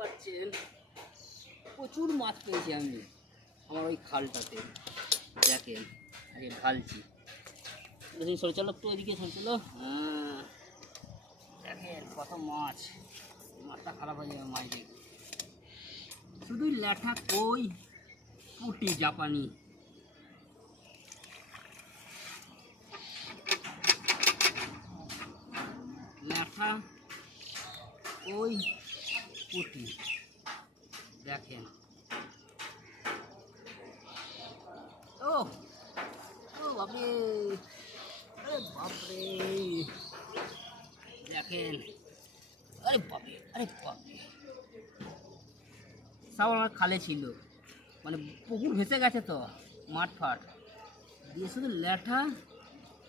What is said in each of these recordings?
পাচ্ছেন? প্রচুর মাছ পেয়েছি আমি আমার ওই খালটাতে। দেখেন, আগে ঢালছি। দেখুন সরে চলো, একটু ওইদিকে সরে চলো। হ্যাঁ। দেখেন, কত মাছ। মাছটা খারাপ হয়ে যাবে মাছ দেখে। শুধু ল্যাঠা কই? পুটি জাপানি। ল্যাঠা ওই পুটি দেখেন। ও ও বাপরে। বাপরে। দেখেন। আরে বাপরে আরে বাপরে। সব আমার খালে ছিল। মানে পুকুর ভেসে গেছে তো, মাঠ ফাট। দিয়ে শুধু ল্যাঠা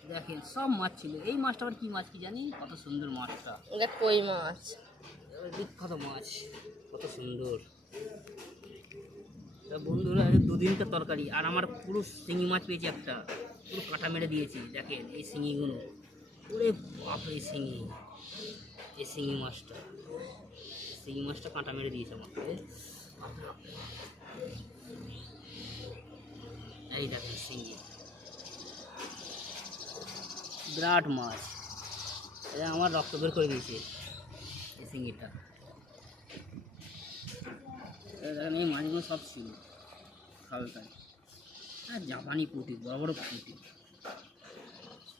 দেখেন, সব মাছ ছিল। এই মাছটা আবার কী মাছ কি জানি? কত সুন্দর মাছটা। এটা কই মাছ? বিখ্যাত মাছ, কত সুন্দর। তা বন্ধুরা দুদিনকার তরকারি, আর আমার পুরো শিঙি মাছ পেয়েছি একটা, পুরো কাঁটা মেরে দিয়েছি, দেখেন এই শিঙিগুলো। ওরে বাপ এই শিঙি এই শিঙি মাছটা। শিঙি মাছটা কাঁটা মেরে দিয়েছে আমাকে। এই দেখেন শিঙি। বিরাট মাছ। আমার রক্ত বের করে দিয়েছে। এই শিঙিটা এই দেখেন এই মাছগুলো সব ছিল খালটায় আর জাপানি পুঁটি, বড় বড় পুঁটি।